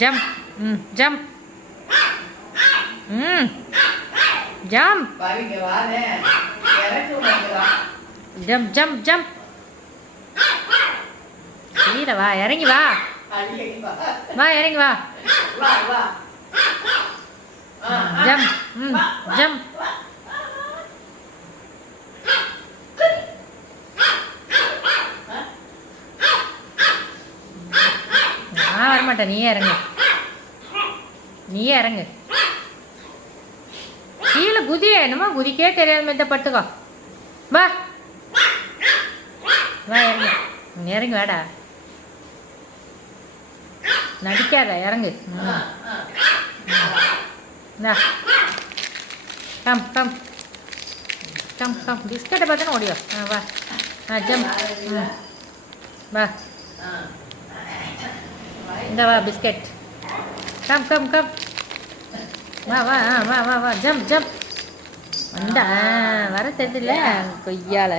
jump jump jump jump jump jump கீழே வா இறங்கி வா வா இறங்கி வா ஜம்ப் ஜம்ப் நான் வரமாட்டேன் நீயே இறங்கு கீழே குதியே என்னமோ குதிக்கே தெரியாத மாதிரி பட்டுக்கோ வா வா இறங்கு வாடா நடிக்காத இறங்கு கம் கம் கம் கம் பிஸ்கட்டை பார்த்தா ஓடிவா வா ஜம் வா இந்த வா பிஸ்கட் கம் கம் கம் வா வா வா வா வா ஜம்ப் ஜம்ப் வந்தா வர தெரியல கொய்யால